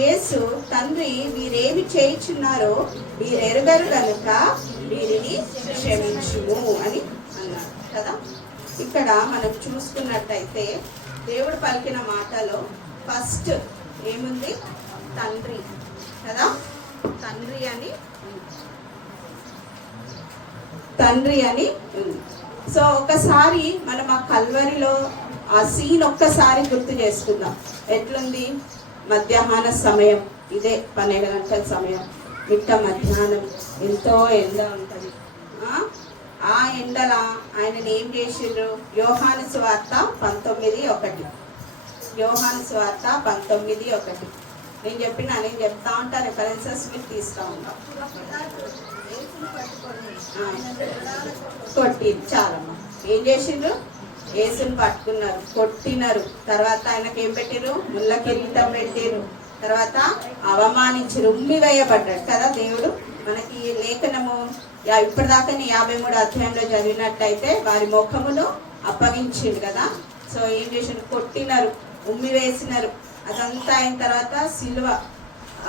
యేసు తండ్రి వీరేమి చేయుచున్నారో వీరెరుగరు గనుక వీరిని క్షమించుము అని అన్నారు కదా. ఇక్కడ మనం చూసుకున్నట్టయితే దేవుడు పలికిన మాటలో ఫస్ట్ ఏముంది? తండ్రి కదా. తండ్రి అని ఉంది. సో ఒకసారి మనం ఆ కల్వరిలో ఆ సీన్ ఒక్కసారి గుర్తు చేసుకుందాం. ఎట్లుంది? మధ్యాహ్న సమయం, ఇదే 12 గంటల సమయం, మిట్ట మధ్యాహ్నం, ఎంతో ఎండ ఉంటుంది. ఆ ఎండల ఆయనని ఏం చేసిండ్రు? యోహాను సువార్త 19:1. యోహాను సువార్త 19:1. నేను చెప్తా ఉంటా, రెఫరెన్సెస్ మీరు తీస్తూ ఉంటాం. కొట్టి చాలమ్మా. ఏం చేసిండ్రు? యేసుని పట్టుకున్నారు, కొట్టినారు. తర్వాత ఆయనకి ఏం పెట్టిరు? ముళ్ళ కిరీటం పెట్టిరు. తర్వాత అవమానించారు, ఉమ్మి వేయబడ్డాడు కదా దేవుడు. మనకి లేఖనము ఇప్పటిదాకా 53వ అధ్యాయంలో చదివినట్టయితే వారి ముఖమును అప్పగించిండు కదా. సో ఏం చేసిండు? కొట్టినారు, ఉమ్మి వేసినారు. అదంతా అయిన తర్వాత సిలువ,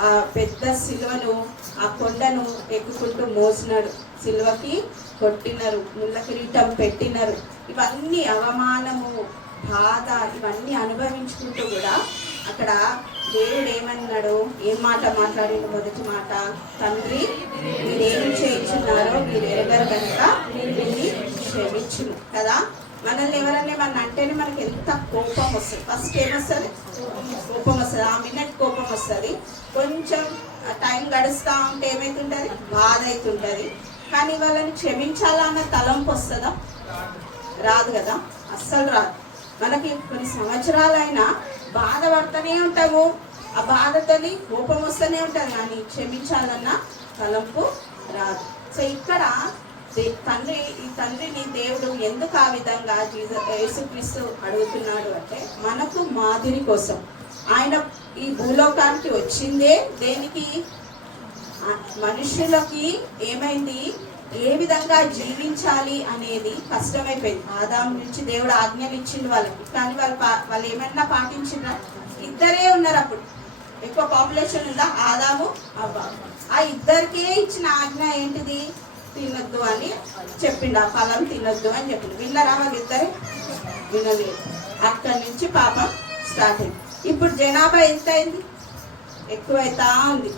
ఆ పెద్ద సిలువను, ఆ కొండను ఎక్కుకుంటూ మోసినాడు. సిలువకి కొట్టినారు, ముళ్ళ కిరీటం పెట్టినారు. ఇవన్నీ అవమానము, బాధ, ఇవన్నీ అనుభవించుకుంటూ కూడా అక్కడ దేవుడు ఏమన్నాడు? ఏం మాట మాట్లాడిన? మొదటి మాట, తండ్రి మీరేమి చేయించున్నారో మీరు ఎరగరు కనుక వీరిని క్షమించును కదా. మనల్ని ఎవరన్నా మన అంటేనే మనకి ఎంత కోపం వస్తుంది. ఫస్ట్ ఏమొస్తుంది? కోపం వస్తుంది. ఆ మినిట్ కోపం వస్తుంది. కొంచెం టైం గడుస్తూ ఉంటే ఏమైతుంటుంది? బాధ అవుతుంటుంది. కానీ వాళ్ళని క్షమించాలన్న తలంపు వస్తుందా? రాదు కదా, అస్సలు రాదు. మనకి కొన్ని సంవత్సరాలైనా బాధపడుతూనే ఉంటాము. ఆ బాధతోని కోపం వస్తూనే ఉంటుంది, కానీ క్షమించాలన్న తలంపు రాదు. సో ఇక్కడ ఈ తండ్రిని దేవుడు ఎందుకు ఆ విధంగా యేసుక్రీస్తు అడుగుతున్నాడు అంటే, మనకు మాదిరి కోసం. ఆయన ఈ భూలోకానికి వచ్చిందే దేనికి? మనుషులకి ఏమైంది? ఏ విధంగా జీవించాలి అనేది కష్టమైపోయింది. ఆదాము నుంచి దేవుడు ఆజ్ఞలు ఇచ్చిండు వాళ్ళకి, కానీ వాళ్ళు ఏమన్నా పాటించిండ్రా? ఇద్దరే ఉన్నారు అప్పుడు. ఎక్కువ పాపులేషన్ ఉందా? ఆదాము, అవ్వ. ఆ ఇద్దరికే ఇచ్చిన ఆజ్ఞ ఏంటిది? తినొద్దు అని చెప్పిండు. ఆ ఫలం తినొద్దు అని చెప్పిండు. విన్నారా? వాళ్ళిద్దరే వినలేదు. అక్కడి నుంచి పాపం స్టార్ట్ అయింది. ఇప్పుడు జనాభా ఎంత అయింది? ఎక్కువైతా ఉంది.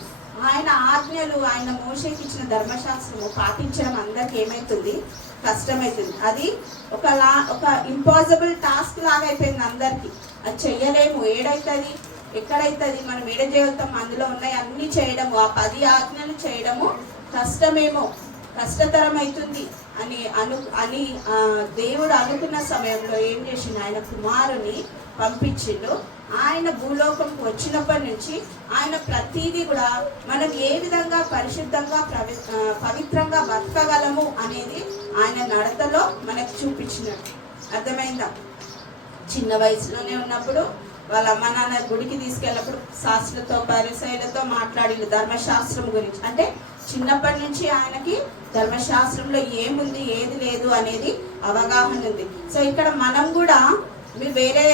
ఆయన ఆజ్ఞలు, ఆయన మోషేకి ఇచ్చిన ధర్మశాస్త్రము పాటించడం అందరికి ఏమవుతుంది? కష్టమవుతుంది. అది ఒక ఇంపాసిబుల్ టాస్క్ లాగా అయిపోయింది అందరికి. అది చెయ్యలేము. ఏడైతుంది? ఎక్కడైతుంది? మనం ఏడ చేయగలుగుతాం? అందులో ఉన్నాయి అన్ని చేయడము, ఆ 10 ఆజ్ఞలు చేయడము కష్టమేమో, కష్టతరం అవుతుంది అని దేవుడు అనుకున్న సమయంలో ఏం చేసిండు? ఆయన కుమారుని పంపించిండు. ఆయన భూలోకంకు వచ్చినప్పటి నుంచి ఆయన ప్రతిదీ కూడా మనం ఏ విధంగా పరిశుద్ధంగా పవిత్రంగా బతకగలము అనేది ఆయన నడతలో మనకు చూపించినట్టు. అర్థమైందా? చిన్న వయసులోనే ఉన్నప్పుడు వాళ్ళ అమ్మ నాన్న గుడికి తీసుకెళ్ళినప్పుడు శాస్త్రులతో పరిసయులతో మాట్లాడిండు ధర్మశాస్త్రం గురించి. అంటే చిన్నప్పటి నుంచి ఆయనకి ధర్మశాస్త్రంలో ఏముంది ఏది లేదు అనేది అవగాహన ఉంది. సో ఇక్కడ మనం కూడా మీరు వేరే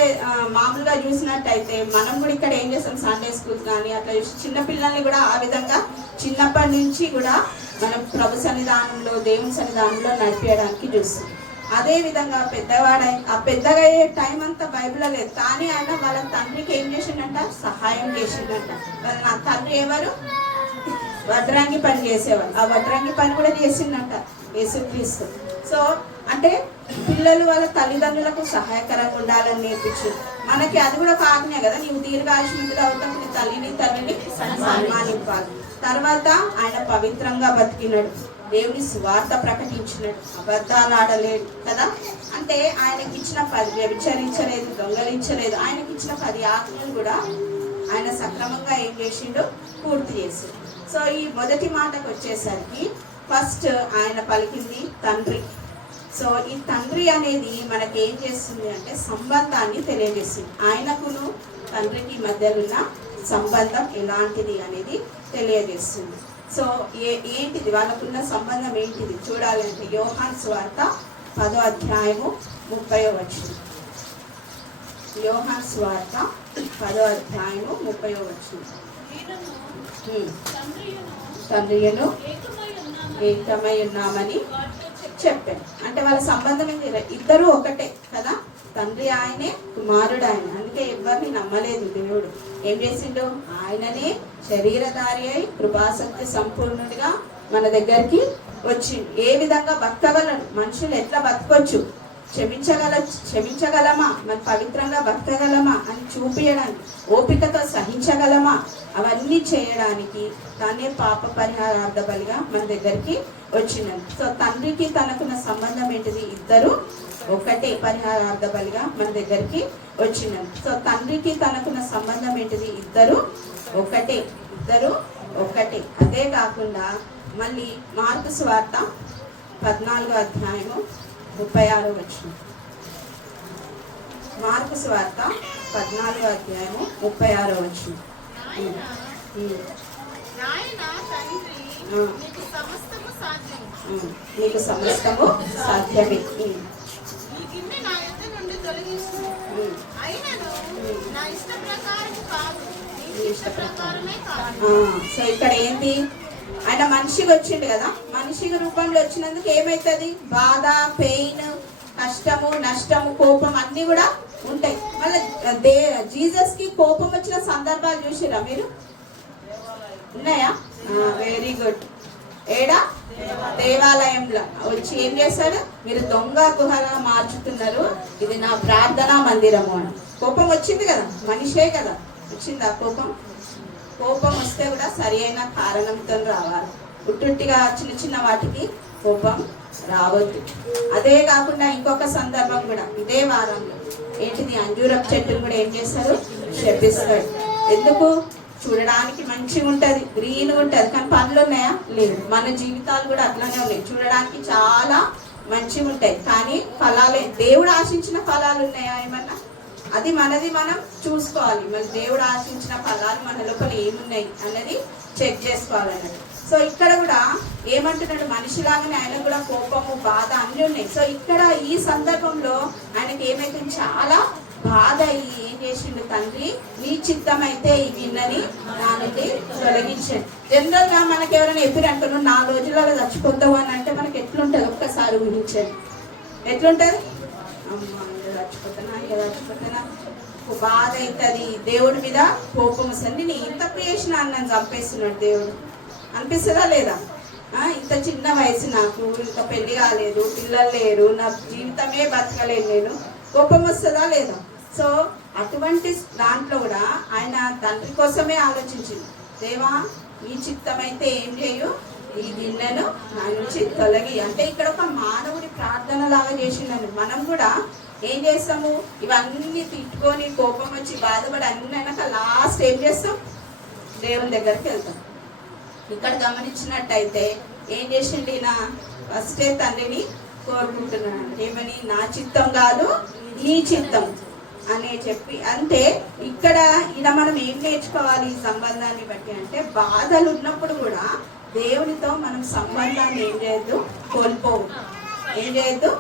మామూలుగా చూసినట్టయితే మనం కూడా ఇక్కడ ఏం చేస్తాం? సండే స్కూల్స్ కానీ అట్లా చిన్నపిల్లల్ని కూడా ఆ విధంగా చిన్నప్పటి నుంచి కూడా మనం ప్రభు సన్నిధానంలో, దేవుని సన్నిధానంలో నడిపించడానికి చూస్తాం. అదే విధంగా పెద్దగా అయ్యే టైం అంతా బైబిల్లో లేదు, కానీ ఆయన వాళ్ళ తండ్రికి ఏం చేసిండంట? సహాయం చేసిండంట. వాళ్ళ నా తండ్రి ఎవరు? వడ్రంగి పని చేసేవాళ్ళు. ఆ వడ్రంగి పని కూడా చేసిండంట యేసుక్రీస్తు. సో అంటే పిల్లలు వాళ్ళ తల్లిదండ్రులకు సహాయకరంగా ఉండాలని నేర్పించారు. మనకి అది కూడా ఒక ఆజ్ఞ కదా. నీవు దీర్ఘాయుష్మంతుడు అవుతావు, నీ తండ్రిని సన్మానింపాలి. తర్వాత ఆయన పవిత్రంగా బతికినాడు, దేవుని సువార్త ప్రకటించినాడు, అబద్ధాలు ఆడలేడు కదా. అంటే ఆయనకి ఇచ్చిన 10 వ్యభిచరించలేదు, దొంగలించలేదు. ఆయనకి ఇచ్చిన 10 ఆజ్ఞలు కూడా ఆయన సక్రమంగా ఏం చేసిండు? పూర్తి చేసిండు. సో ఈ మొదటి మాటకు వచ్చేసరికి ఫస్ట్ ఆయన పలికింది తండ్రి. సో ఈ తండ్రి అనేది మనకి ఏం చేస్తుంది అంటే సంబంధాన్ని తెలియజేస్తుంది. ఆయనకును తండ్రికి మధ్యలో ఉన్న సంబంధం ఎలాంటిది అనేది తెలియజేస్తుంది. సో ఏంటిది వాళ్ళకున్న సంబంధం ఏంటిది చూడాలంటే యోహాను సువార్త 10వ అధ్యాయము 30వ వచనం. యోహాను సువార్త 10వ అధ్యాయము 30వ వచనం. తండ్రియును ఏకమై ఉన్నామని చెప్పాను. అంటే వాళ్ళ సంబంధం ఏంటి? ఇద్దరు ఒకటే కదా, తండ్రి ఆయనే, కుమారుడు ఆయన. అందుకే ఎవరిని నమ్మలేదు దేవుడు. ఏం చేసిండు? ఆయననే శరీరధారి అయి కృపాసక్తి సంపూర్ణుడిగా మన దగ్గరికి వచ్చిండు. ఏ విధంగా బతకగలడు, మనుషులు ఎట్లా బతకొచ్చు, క్షమించగలమా, మరి పవిత్రంగా బతకగలమా అని చూపించడానికి, ఓపికతో సహించగలమా, అవన్నీ చేయడానికి తానే పాప పరిహారార్థ బలిగా మన దగ్గరికి వచ్చిందని. సో తండ్రికి తనకున్న సంబంధం ఏంటిది? ఇద్దరు ఒకటే పరిహారార్థ బలిగా మన దగ్గరికి వచ్చిందని. సో తండ్రికి తనకున్న సంబంధం ఏంటిది? ఇద్దరు ఒకటే, ఇద్దరు ఒకటే. అదే కాకుండా మళ్ళీ మార్కు సువార్త 14 మార్కు సువార్త 14 నీకు సమస్తము సాధ్యమే. సో ఇక్కడ ఏంటి? ఆయన మనిషికి వచ్చిండు కదా, మనిషికి రూపంలో వచ్చినందుకు ఏమైతుంది? బాధ, పెయిన్, కష్టము, నష్టము, కోపం అన్ని కూడా ఉంటాయి. మళ్ళీ జీసస్ కి కోపం వచ్చిన సందర్భాలు చూసిరా మీరు? ఉన్నాయా? Very good. ఏడా? దేవాలయంలో వచ్చి ఏం చేశాడు? మీరు దొంగ గుహలా మార్చుతున్నారు, ఇది నా ప్రార్థనా మందిరము అని. కోపం వచ్చింది కదా, మనిషే కదా వచ్చిందా కోపం? కోపం వస్తే కూడా సరి అయిన కారణంతో రావాలి. ఉట్టుట్టిగా చిన్న చిన్న వాటికి కోపం రావద్దు. అదే కాకుండా ఇంకొక సందర్భం కూడా ఇదే వారంలో ఏంటిది? అంజూరపు చెట్టును కూడా ఏం చేస్తారు? శపిస్తాడు. ఎందుకు? చూడడానికి మంచిగా ఉంటుంది, గ్రీన్ ఉంటుంది, కానీ పనులు ఉన్నాయా? లేదు. మన జీవితాలు కూడా అట్లానే ఉన్నాయి, చూడడానికి చాలా మంచిగా ఉంటాయి, కానీ ఫలాలే. దేవుడు ఆశించిన ఫలాలు ఉన్నాయా ఏమన్నా? అది మనది మనం చూసుకోవాలి. మరి దేవుడు ఆశించిన ఫలాలు మన లోపల ఏమున్నాయి అన్నది చెక్ చేసుకోవాలన్నది. సో ఇక్కడ కూడా ఏమంటున్నాడు? మనిషిలాగానే ఆయనకు కూడా కోపము, బాధ అన్నీ ఉన్నాయి. సో ఇక్కడ ఈ సందర్భంలో ఆయనకి ఏమైతే చాలా బాధ అయ్యి ఏం చేసిండు? తండ్రి నీ చిత్తం అయితే ఈ గిన్నెని నా నుండి తొలగించాడు. జనరల్ గా మనకి ఎవరైనా ఎప్పుడు అంటున్నాడు 4 రోజులలో చచ్చిపోతావు అని అంటే మనకి ఎట్లుంటది? ఒక్కసారి ఊహించండి, ఎట్లుంటది? అమ్మా చచ్చిపోతానా, బాధ అవుతుంది, దేవుడి మీద కోపం వస్తుంది. నేను ఇంత క్రియేషన్ నన్ను చంపేస్తున్నాడు దేవుడు అనిపిస్తుందా లేదా? ఇంత చిన్న వయసు, నాకు ఇంకా పెళ్లి కాలేదు, పిల్లలు లేరు, నా జీవితమే బతకలేదు, నేను కోపం వస్తుందా లేదా? సో అటువంటి దాంట్లో కూడా ఆయన తండ్రి కోసమే ఆలోచించింది. దేవా ఈ చిత్తం అయితే ఏం చేయు, ఈ గిన్నెను నా నుంచి తొలగి. అంటే ఇక్కడ ఒక మానవుడి ప్రార్థన లాగా చేసిందని. మనం కూడా ఏం చేస్తాము? ఇవన్నీ తిట్టుకొని కోపం వచ్చి బాధపడి అన్నక లాస్ట్ ఏం చేస్తాం? దేవుని దగ్గరికి వెళ్తాం. ఇక్కడ గమనించినట్టయితే ఏం చేసిండు ఈయన? ఫస్టే తండ్రిని కోరుకుంటున్నాడు. ఏమని? నా చిత్తం కాదు నీ చిత్తం అని చెప్పి. అంటే ఇక్కడ ఈయన మనం ఏం నేర్చుకోవాలి ఈ సంబంధాన్ని బట్టి అంటే, బాధలు ఉన్నప్పుడు కూడా దేవునితో మనం సంబంధాన్ని ఏం చేయొద్దు? కోల్పోవు. ఏం చేయొద్దు?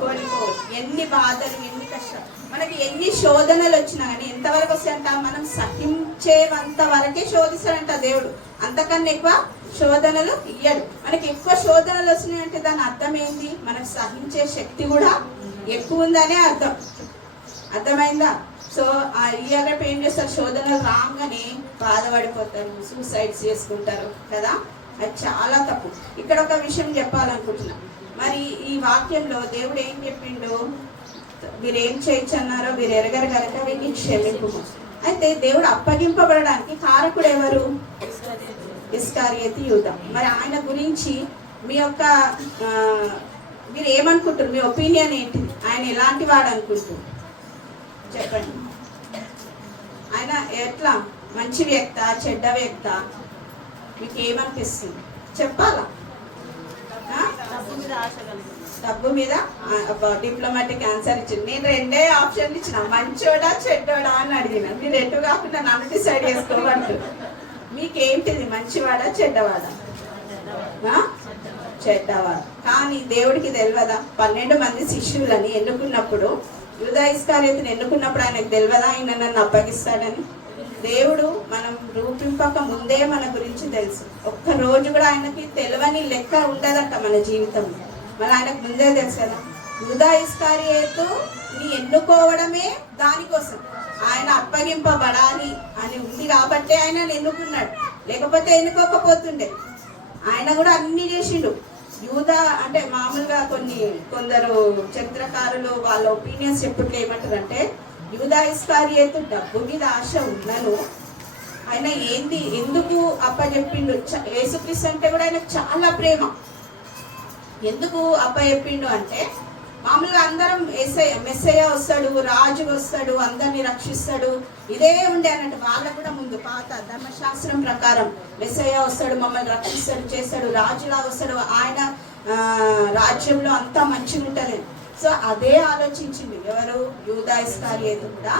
కోల్పోవు. ఎన్ని బాధలు, ఎన్ని కష్టాలు, మనకి ఎన్ని శోధనలు వచ్చినా కానీ ఎంతవరకు వస్తాయంట? మనం సహించేంత వరకే శోధిస్తాడంట దేవుడు, అంతకన్నా ఎక్కువ శోధనలు ఇయ్యడు. మనకి ఎక్కువ శోధనలు వచ్చినాయంటే దాని అర్థం ఏంటి? మనకు సహించే శక్తి కూడా ఎక్కువ ఉందనే అర్థం. అర్థమైందా? సో ఇయ్యాలపై ఏం చేస్తారు? శోధనలు రాగానే బాధపడిపోతారు, సూసైడ్స్ చేసుకుంటారు కదా. అది చాలా తప్పు. ఇక్కడ ఒక విషయం చెప్పాలనుకుంటున్నా. మరి ఈ వాక్యంలో దేవుడు ఏం చెప్పిండు? మీరు ఏం చేయొచ్చు అన్నారో మీరు ఎరగరు కనుక వీటిని క్షమింపు. అయితే దేవుడు అప్పగింపబడడానికి కారకుడు ఎవరు? ఇస్కారియోతు యూదా. మరి ఆయన గురించి మీ యొక్క మీరు ఏమనుకుంటారు? మీ ఒపీనియన్ ఏంటిది? ఆయన ఎలాంటి వాడు అనుకుంటారు? చెప్పండి. ఆయన ఎట్లా? మంచి వ్యక్త, చెడ్డ వ్యక్త? మీకు ఏమనిపిస్తుంది? చెప్పాలా? డబ్బు మీద డిప్లొమాటిక్ ఆన్సర్ ఇచ్చింది. నేను 2 ఆప్షన్లు ఇచ్చిన, మంచోడా చెడ్డోడా అని అడిగిన. మీరు 2 కాకుండా నన్ను డిసైడ్ చేసుకోమంటు. మీకేంటిది? మంచివాడా చెడ్డవాడా? చెడ్డవాడు. కానీ దేవుడికి తెలియదా? 12 మంది శిష్యులని ఎన్నుకున్నప్పుడు, యూదా ఇస్కారియోతుని ఎన్నుకున్నప్పుడు ఆయనకు తెలియదా ఆయన నన్ను అప్పగిస్తాడని? దేవుడు మనం రూపింపక ముందే మన గురించి తెలుసు. ఒక్క రోజు కూడా ఆయనకి తెలియని లెక్క ఉండదంట మన జీవితంలో. మరి ఆయనకు ముందే తెలుసు కదా. యూదా ఇస్కరియోతుని ఎన్నుకోవడమే దానికోసం, ఆయన అప్పగింపబడాలి అని ఉంది కాబట్టి ఆయన ఎన్నుకున్నాడు, లేకపోతే ఎన్నుకోకపోతుండే. ఆయన కూడా అన్ని చేసిండు. యూదా అంటే మామూలుగా కొందరు చరిత్రకారులు వాళ్ళ ఒపీనియన్స్ చెప్పుట్లు ఏమంటారంటే, యూదా ఇస్కరియోతు డబ్బు మీద ఆశ ఉన్నను ఆయన ఎందుకు అప్పచెప్పిండు. యేసుక్రీస్తు అంటే కూడా ఆయనకు చాలా ప్రేమ. ఎందుకు అప్పచెప్పిండు అంటే, మామూలుగా అందరం మెస్సయ్య వస్తాడు, రాజు వస్తాడు, అందరిని రక్షిస్తాడు, ఇదే ఉండే అన్నట్టు. వాళ్ళకు కూడా ముందు పాత ధర్మశాస్త్రం ప్రకారం మెస్సయ్య వస్తాడు, మమ్మల్ని రక్షిస్తాడు, చేస్తాడు, రాజులాగా వస్తాడు, ఆయన రాజ్యంలో అంతా మంచిగా ఉంటుంది. సో అదే ఆలోచించింది ఎవరు? యూదా ఇస్కరియోతు కూడా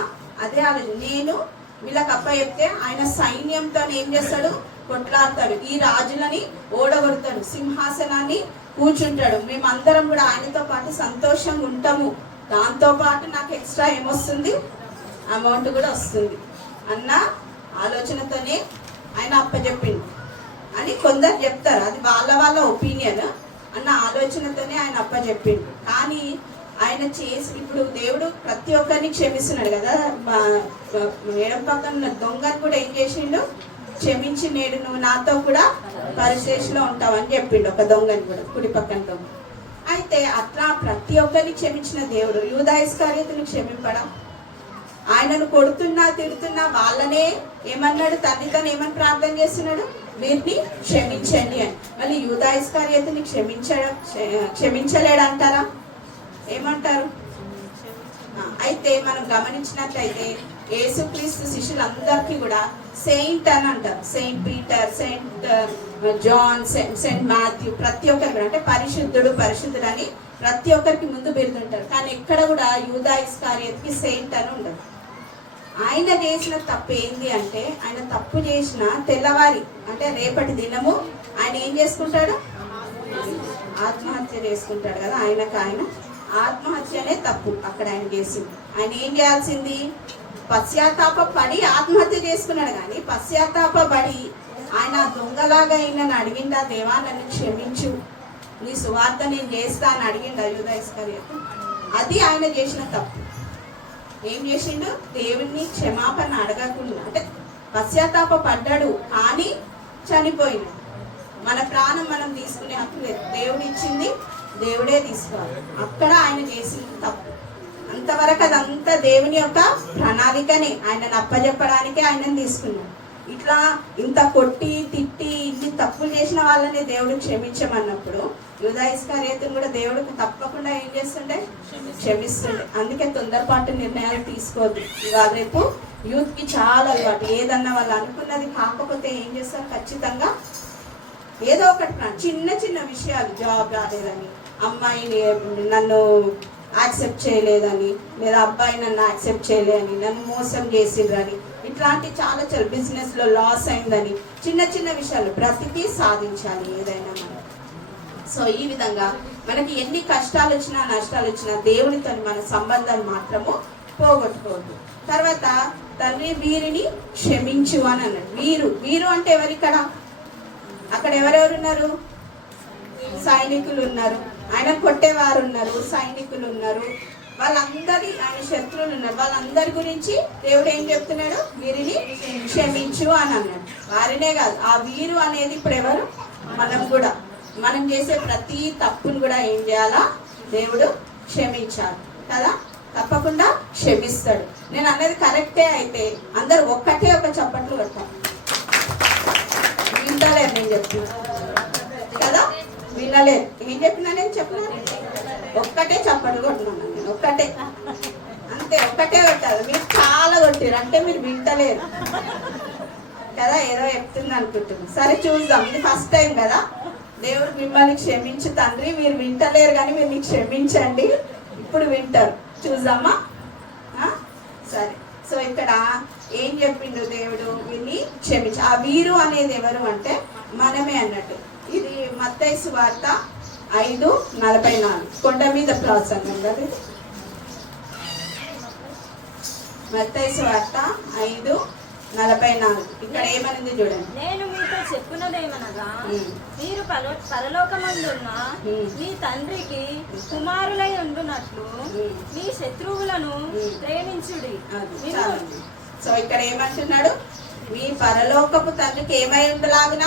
అదే ఆలోచన. నేను వీళ్ళకి అప్పచెప్తే ఆయన సైన్యంతో ఏం చేస్తాడు? కొట్లాడతాడు, ఈ రాజులని ఓడగొడతాడు, సింహాసనాన్ని కూర్చుంటాడు, మేమందరం కూడా ఆయనతో పాటు సంతోషంగా ఉంటాము, దాంతో పాటు నాకు ఎక్స్ట్రా ఏమొస్తుంది? అమౌంట్ కూడా వస్తుంది అన్న ఆలోచనతోనే ఆయన అప్పచెప్పిండు అని కొందరు చెప్తారు. అది వాళ్ళ ఒపీనియన్. అన్న ఆలోచనతోనే ఆయన అప్పచెప్పిండు. కానీ ఆయన ఇప్పుడు దేవుడు ప్రతి ఒక్కరిని క్షమిస్తున్నాడు కదా. మేడం పక్కన దొంగను కూడా ఏం చేసిండు? క్షమించి నేడు నువ్వు నాతో కూడా పరిశేషలో ఉంటావని చెప్పిండు ఒక దొంగని కూడా, కుడి పక్కన దొంగ. అయితే అట్లా ప్రతి ఒక్కరిని క్షమించిన దేవుడు యూదా ఇస్కరియోతుని క్షమింపడం? ఆయనను కొడుతున్నా తిడుతున్నా వాళ్ళనే ఏమన్నాడు? తండ్రితో ఏమని ప్రార్థన చేస్తున్నాడు? వీరిని క్షమించండి అని. మళ్ళీ యూదా ఇస్కరియోతుని క్షమించలేడంటారా? ఏమంటారు? అయితే మనం గమనించినట్లయితే యేసుక్రీస్తు శిష్యులందరికీ కూడా సెయింట్ అని అంటారు. Saint Peter, saint John, saint Matthew, ప్రతి ఒక్కరికి అంటే పరిశుద్ధుడు అని ప్రతి ఒక్కరికి ముందు బిరుదుంటారు. కానీ ఎక్కడ కూడా యూదా ఇస్కరియోతుకి సెయింట్ అని ఉండదు. ఆయన చేసిన తప్పు ఏంది అంటే, ఆయన తప్పు చేసిన తెల్లవారి అంటే రేపటి దినము ఆయన ఏం చేసుకుంటాడు? ఆత్మహత్య చేసుకుంటాడు కదా. ఆయన ఆత్మహత్యనే తప్పు అక్కడ ఆయన చేసింది. ఆయన ఏం చేయాల్సింది? పశ్చాత్తాపడి ఆత్మహత్య చేసుకున్నాడు. కానీ పశ్చాత్తాపడి ఆయన దొంగలాగా ఆయన అడిగిండా, దేవా నన్ను క్షమించు, నీ సువార్త నేను చేస్తా అని అడిగిండా యూదా ఇస్కరియోతు? అది ఆయన చేసిన తప్పు. ఏం చేసిండు? దేవుణ్ణి క్షమాపణ అడగకుండా అంటే పశ్చాత్తాపడ్డాడు కానీ చనిపోయినాడు. మన ప్రాణం మనం తీసుకునే హక్కు లేదు. దేవుడు ఇచ్చింది దేవుడే తీసుకోవాలి. అక్కడ ఆయన చేసింది తప్పు. అంతవరకు అదంతా దేవుని యొక్క ప్రణాళికనే. ఆయనను అప్పచెప్పడానికే ఆయనను తీసుకున్నాడు. ఇట్లా ఇంత కొట్టి తిట్టి ఇన్ని తప్పులు చేసిన వాళ్ళని దేవుడు క్షమించమన్నప్పుడు యూదా ఇస్కరియోతుని కూడా దేవుడికి తప్పకుండా ఏం చేస్తుండే? క్షమిస్తుండే. అందుకే తొందరపాటు నిర్ణయాలు తీసుకోవద్దు. ఇవాళ రేపు యూత్కి చాలా అలవాటు. ఏదన్నా వాళ్ళు అనుకున్నది కాకపోతే ఏం చేస్తారు? ఖచ్చితంగా ఏదో ఒకటి చిన్న చిన్న విషయాలు, జాబ్ రాలేదని, అమ్మాయిని నన్ను యాక్సెప్ట్ చేయలేదని, లేదా అబ్బాయి నన్ను యాక్సెప్ట్ చేయలేదని, నన్ను మోసం చేసిండ్రని, ఇట్లాంటి చాలా బిజినెస్లో లాస్ అయిందని, చిన్న చిన్న విషయాలు బ్రతికి సాధించాలి ఏదైనా మనం. సో ఈ విధంగా మనకి ఎన్ని కష్టాలు వచ్చినా నష్టాలు వచ్చినా దేవునితో మన సంబంధాలు మాత్రము పోగొట్టుకోవద్దు. తర్వాత తండ్రి వీరిని క్షమించు అని అన్నాడు. వీరు అంటే ఎవరు? అక్కడ ఎవరెవరు ఉన్నారు? సైనికులు ఉన్నారు, ఆయన కొట్టేవారు ఉన్నారు, సైనికులు ఉన్నారు, వాళ్ళందరి ఆయన శత్రువులు ఉన్నారు. వాళ్ళందరి గురించి దేవుడు ఏం చెప్తున్నాడు? వీరిని క్షమించు అని అన్నాడు. వారినే కాదు, ఆ వీరు అనేది ఇప్పుడు ఎవరు? మనం కూడా. మనం చేసే ప్రతి తప్పును కూడా ఏం చేయాలా? దేవుడు క్షమించాలి కదా. తప్పకుండా క్షమిస్తాడు. నేను అన్నది కరెక్టే అయితే అందరు ఒక్కటే ఒక చప్పట్లు కొట్టాలి. వింటలేదు నేను చెప్తున్నా కదా, వినలేదు. ఏం చెప్పినా నేను చెప్పినా ఒక్కటే చప్పట్లు కొట్టినాను నేను, ఒక్కటే అంతే, ఒక్కటే కొట్టాలి. మీరు చాలా కొట్టారు అంటే మీరు వింటలేరు కదా, ఏదో చెప్తుంది అనుకుంటున్నాను. సరే చూద్దాం, ఇది ఫస్ట్ టైం కదా. దేవుడు మిమ్మల్ని క్షమించు తండ్రి, మీరు వింటలేరు కానీ మీరు మీకు క్షమించండి, ఇప్పుడు వింటారు. చూద్దామా? సరే. సో ఇక్కడ ఏం చెప్పిండు దేవుడు? వీరిని క్షమించు. ఆ వీరు అనేది ఎవరు అంటే మనమే అన్నట్టు. ఇది మత్తయి సువార్త 5:44 కొండ మీద ప్రసంగం కదా. మత్తయి సువార్త 44 ఇక్కడ ఏమనింది చూడండి. నేను మీతో చెప్పున్నదేమనగా ఉమ్. మీరు పరలోకమందున్న మీ తండ్రికి కుమారులై ఉండునట్లు మీ శత్రువులను ప్రేమించుడి. అది చాలండి. సో ఇక్కడ ఏమంటున్నాడు, మీ పరలోకపు తండ్రికి ఏమై ఉండలాగున,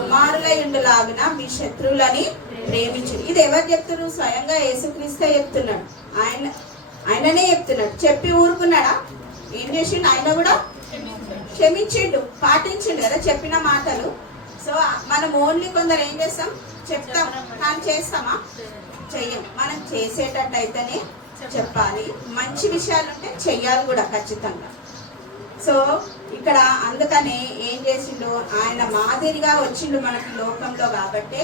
కుమారులై ఉండలాగున మీ శత్రువులని ప్రేమించుడు. ఇది ఎవరు చెప్తున్నారు? స్వయంగా యేసుక్రీస్తే చెప్తున్నాడు. ఆయననే చెప్తున్నాడు. చెప్పి ఊరుకున్నాడా? ఏం చేసిండు? ఆయన కూడా క్షమించిండు, పాటించిండు కదా చెప్పిన మాటలు. సో మనం ఓన్లీ కొందరు ఏం చేస్తాం, చెప్తాం కానీ చేస్తామా? చెయ్యం. మనం చేసేటట్టు అయితేనే చెప్పాలి. మంచి విషయాలు ఉంటే చెయ్యాలి కూడా ఖచ్చితంగా. సో ఇక్కడ అందుకనే ఏం చేసిండు, ఆయన మాదిరిగా వచ్చిండు మనకి లోకంలో కాబట్టి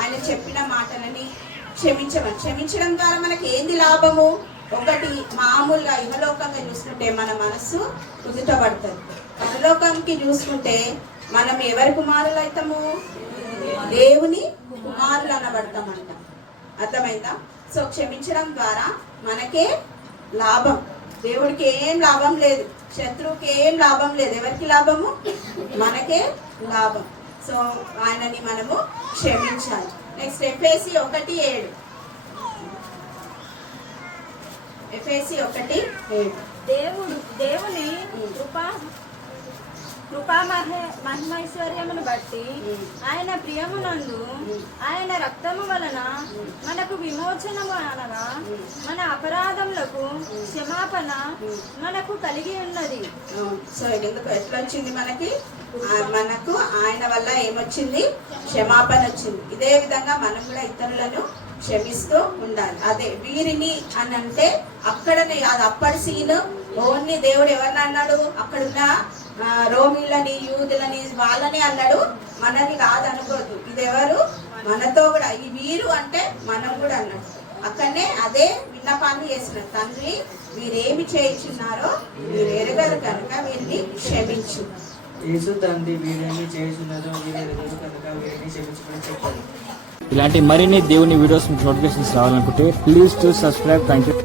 ఆయన చెప్పిన మాటలని క్షమించడం ద్వారా మనకి ఏంది లాభము? ఒకటి, మామూలుగా ఇహలోకంగా చూసుకుంటే మన మనస్సు కుదుటపడుతుంది. పరలోకంకి చూసుకుంటే మనం ఎవరి కుమారులు అవుతాము? దేవుని కుమారులు అనబడతామంట. అర్థమైందా? సో క్షమించడం ద్వారా మనకే లాభం. దేవుడికి ఏం లాభం లేదు, శత్రువుకి ఏం లాభం లేదు. ఎవరికి లాభము? మనకే లాభం. సో ఆయనని మనము క్షమించాలి. నెక్స్ట్ ఎఫెసీ 1:7. ఎఫెసీ 1:7. దేవుని కృపా మహిమైశ్వర్యమును బట్టి ఆయన ప్రియమునందు ఆయన రక్తము వలన మనకు విమోచనము అనగా మన అపరాధములకు క్షమాపణ మనకు కలిగి ఉన్నది. సో ఎందుకు ఎట్లా వచ్చింది మనకి? మనకు ఆయన వల్ల ఏమొచ్చింది? క్షమాపణ వచ్చింది. ఇదే విధంగా మనం కూడా ఇతరులను క్షమిస్తూ ఉండాలి. అదే వీరిని అని అంటే అక్కడనే, అది అప్పటి సీన్. ఓన్లీ దేవుడు ఎవరిని అన్నాడు? అక్కడున్న రోమిలని, యూదులని, వాళ్ళని అన్నాడు, మనని కాదనుకోదు. ఇది ఎవరు? మనతో కూడా. ఈ వీరు అంటే మనం కూడా అన్నాడు. అక్కడనే అదే విన్నపాన్ని చేసిన తండ్రి, వీరేమి చేయించున్నారో మీరు ఎరగరు కనుక వీరిని క్షమించు. యేసు తండ్రి వీరేమి చేయుచున్నారో వీరెరగరు కనుక వీరిని క్షమించమని చెప్పారు. ఇలాంటి మరిన్ని దేవుని వీడియోస్ మీకు నోటిఫికేషన్స్ రావాలనుకుంటే please to subscribe. Thank you.